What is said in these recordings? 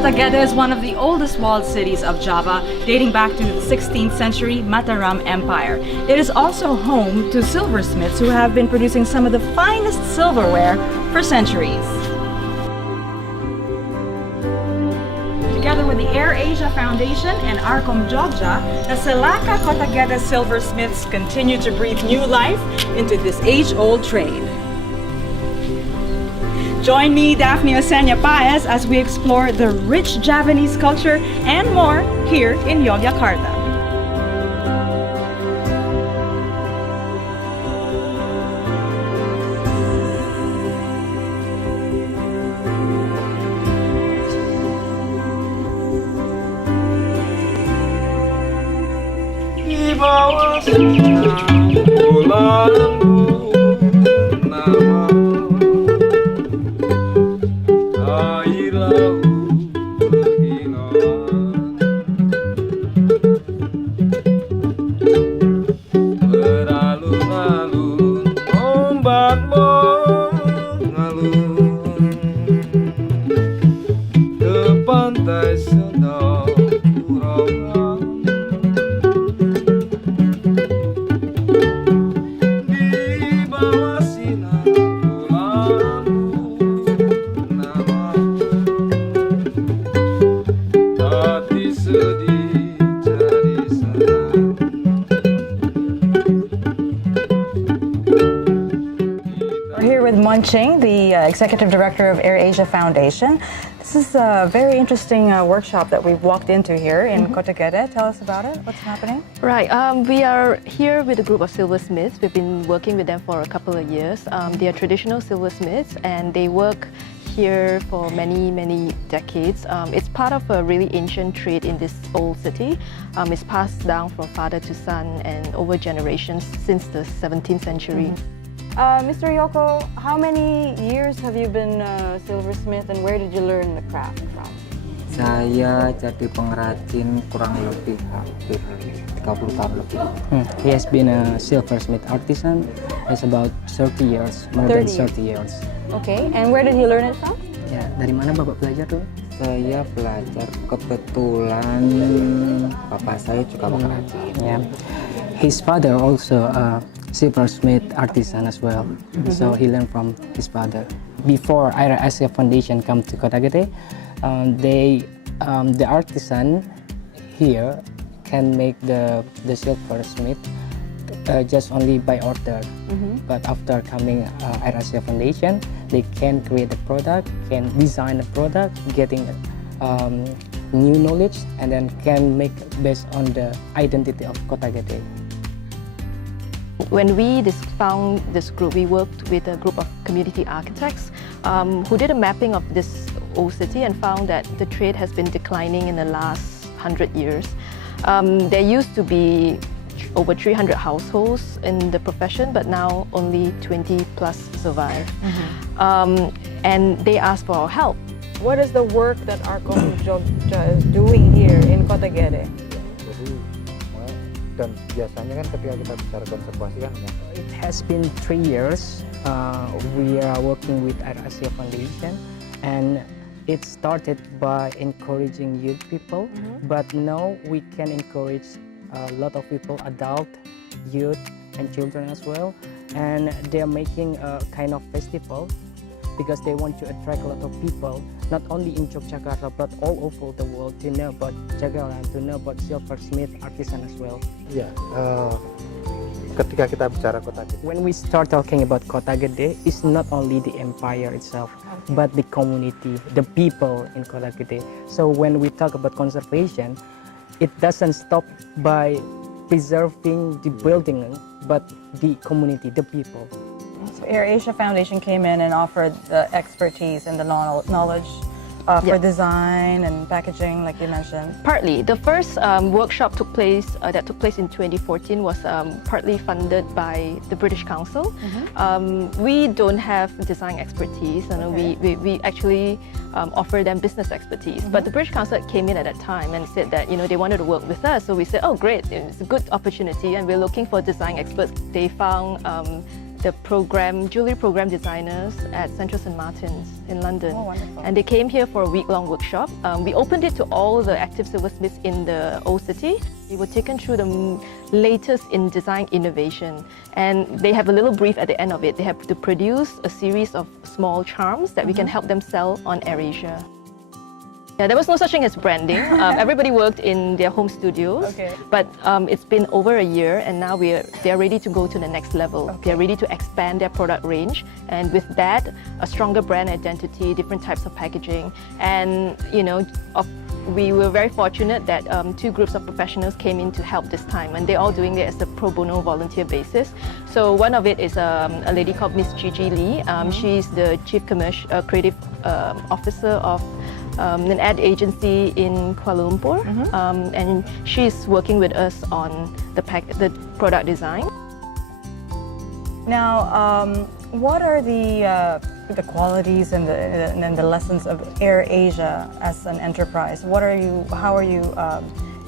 Kotagede is one of the oldest walled cities of Java, dating back to the 16th century Mataram Empire. It is also home to silversmiths who have been producing some of the finest silverware for centuries. Together with the AirAsia Foundation and Arcom Jogja, the Selaka Kotagede silversmiths continue to breathe new life into this age-old trade. Join me, Daphne Osena Paez, as we explore the rich Javanese culture and more here in Yogyakarta. Di bawah sinar bulan purnama, air laut berkilauan, beralun-alun ombak mengalun ke pantai Sunda Purama. We're here with Munching, the Executive Director of AirAsia Foundation. This is a very interesting workshop that we've walked into here in Kotagede. Tell us about it. What's happening? Right, we are here with a group of silversmiths. We've been working with them for a couple of years. They are traditional silversmiths and they work here for many decades. It's part of a really ancient trade in this old city. It's passed down from father to son and over generations since the 17th century. Mr. Yoko, how many years have you been a silversmith and where did you learn the craft from? Saya jadi pengrajin kurang lebih hampir 30 tahun lebih. He has been a silversmith artisan. It's about 30 years, more than 30 years. Okay, and where did he learn it from? Ya, dari mana Bapak belajar dulu? Saya belajar kebetulan papa saya juga pengrajin. Yeah. His father also a silversmith artisan as well. So he learned from his father. Before AirAsia Foundation come to Kotagede, the artisan here can make the silversmith just only by order. But after coming AirAsia Foundation, they can create a product, can design a product, getting new knowledge, and then can make based on the identity of Kotagede. When we found this group, we worked with a group of community architects who did a mapping of this old city and found that the trade has been declining in the last 100 years. There used to be over 300 households in the profession, but now only 20 plus survive. And they asked for our help. What is the work that Arcom Jogja is doing here in Kotagede? Dan biasanya kan ketika kita bicara konservasi kan It has been 3 years. We are working with AirAsia Foundation, and it started by encouraging youth people, but now we can encourage a lot of people, adult, youth, and children as well. And they are making a kind of festival because they want to attract a lot of people, not only in Yogyakarta but all over the world, to know about Jakarta, to know about silversmith artisan as well. ya ketika kita bicara Kotagede, When we start talking about Kotagede, it's not only the empire itself, but the community, the people in Kotagede. So when we talk about conservation, it doesn't stop by preserving the building, but the community, the people. So AirAsia Foundation came in and offered the expertise and the knowledge for design and packaging, like you mentioned. Partly. The first workshop that took place in 2014 was partly funded by the British Council. We don't have design expertise, and we actually offer them business expertise. But the British Council came in at that time and said that they wanted to work with us. So we said, oh great, it's a good opportunity, and we're looking for design experts. They found the jewelry program designers at Central St. Martin's in London. Oh, wonderful. And they came here for a week-long workshop. We opened it to all the active silversmiths in the old city. We were taken through the latest in design innovation. And they have a little brief at the end of it. They have to produce a series of small charms that we can help them sell on AirAsia. Yeah, there was no such thing as branding. Everybody worked in their home studios. Okay. But it's been over a year, and now they're ready to go to the next level. Okay. They're ready to expand their product range, and with that, a stronger brand identity, different types of packaging, and we were very fortunate that two groups of professionals came in to help this time, and they're all doing it as a pro bono volunteer basis. So one of it is a lady called Miss Gigi Lee. She's the Chief Creative Officer of an ad agency in Kuala Lumpur, and she's working with us on the product design. Now, what are the qualities and the lessons of AirAsia as an enterprise? How are you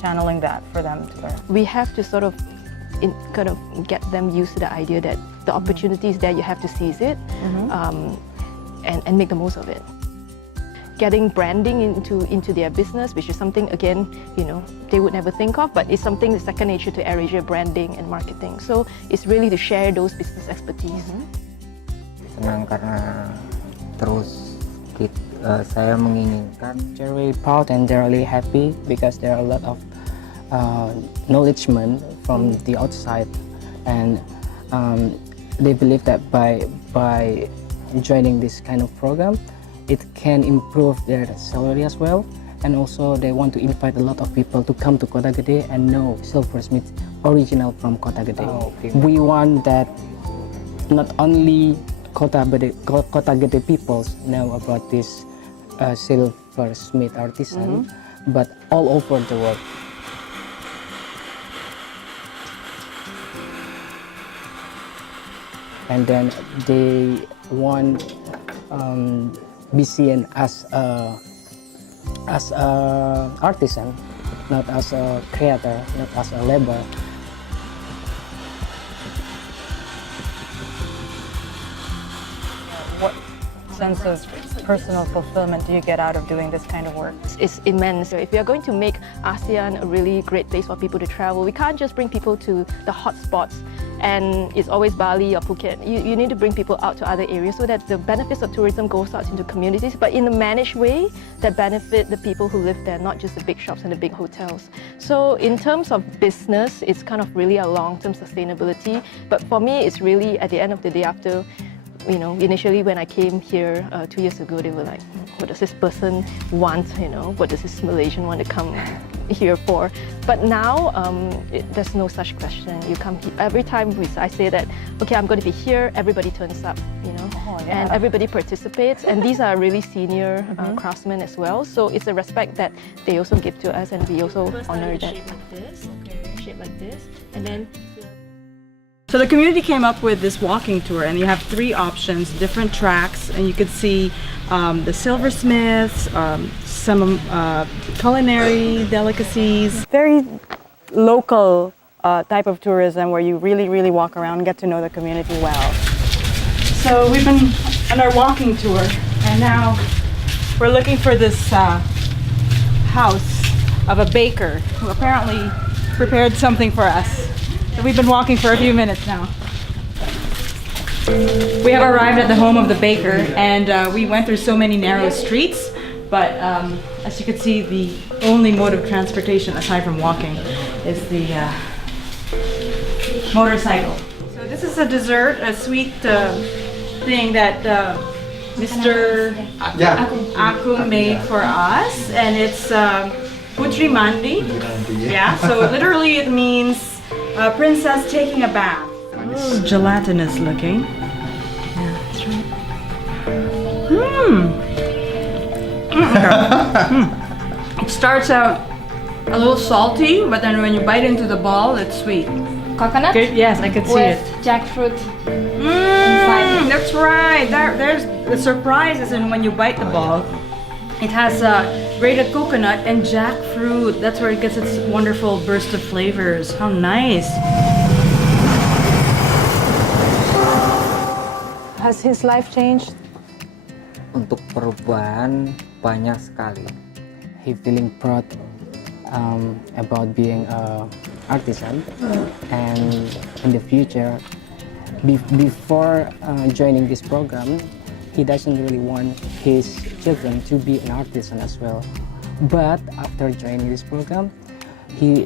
channeling that for them to learn? We have to sort of kind of get them used to the idea that the opportunity is there, you have to seize it, and make the most of it. Getting branding into their business, which is something, again, they would never think of, but it's something that's second nature to AirAsia, branding and marketing. So it's really to share those business expertise. Senang karena terus saya menginginkan. They're really proud and they're really happy because there are a lot of knowledgement from the outside, and they believe that by joining this kind of program, it can improve their salary as well, and also they want to invite a lot of people to come to Kotagede and know Silversmiths original from Kotagede. Oh, okay. We want that not only Kotagede peoples know about this silversmith artisan, but all over the world. And then they want be seen as a artisan, not as a creator, not as a labor. What sense of personal fulfillment do you get out of doing this kind of work? It's immense. If we are going to make ASEAN a really great place for people to travel, we can't just bring people to the hot spots and it's always Bali or Phuket. You need to bring people out to other areas so that the benefits of tourism goes out into communities, but in a managed way that benefit the people who live there, not just the big shops and the big hotels. So in terms of business, it's kind of really a long-term sustainability. But for me, it's really at the end of the day, after initially when I came here 2 years ago, they were like, what does this person want? What does this Malaysian want to come here for? But now, there's no such question. You come here, every time I say that, okay, I'm going to be here, everybody turns up, and everybody participates. And these are really senior craftsmen as well. So it's a respect that they also give to us, and we also honor that. Shape like this, okay, shape like this, and then. So the community came up with this walking tour, and you have 3 options, different tracks, and you could see the silversmiths, some culinary delicacies. Very local type of tourism where you really walk around and get to know the community well. So we've been on our walking tour, and now we're looking for this house of a baker who apparently prepared something for us. So we've been walking for a few minutes now. We have arrived at the home of the baker, and we went through so many narrow streets, but as you can see, the only mode of transportation aside from walking is the motorcycle. So this is a dessert, a sweet thing that Mr. Akung made for us, and it's Putri Mandi. Yeah, so literally it means princess taking a bath. It's gelatinous looking. Yeah, that's right. It starts out a little salty, but then when you bite into the ball, it's sweet. Coconut? Good? Yes, I could see with it. jackfruit inside. That's right. There's the surprise is in when you bite the ball. It has grated coconut and jackfruit. That's where it gets its wonderful burst of flavors. How nice. Has his life changed? Untuk perubahan banyak sekali. He feeling proud about being a artisan, and in the future, before joining this program, he doesn't really want his children to be an artisan as well. But after joining this program, he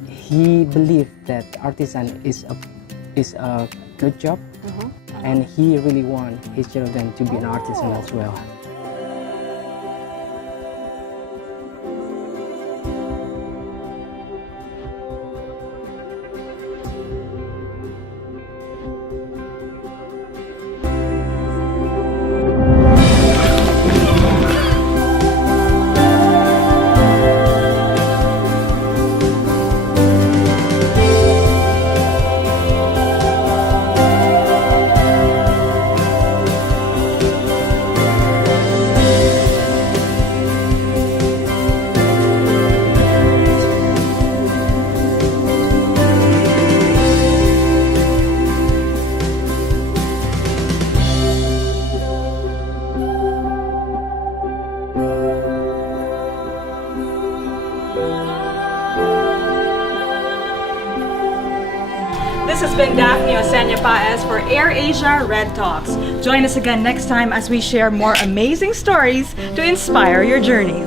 believed that artisan is a good job, and he really want his children to be an artisan as well. This has been Daphne Osena Paez for AirAsia Red Talks. Join us again next time as we share more amazing stories to inspire your journeys.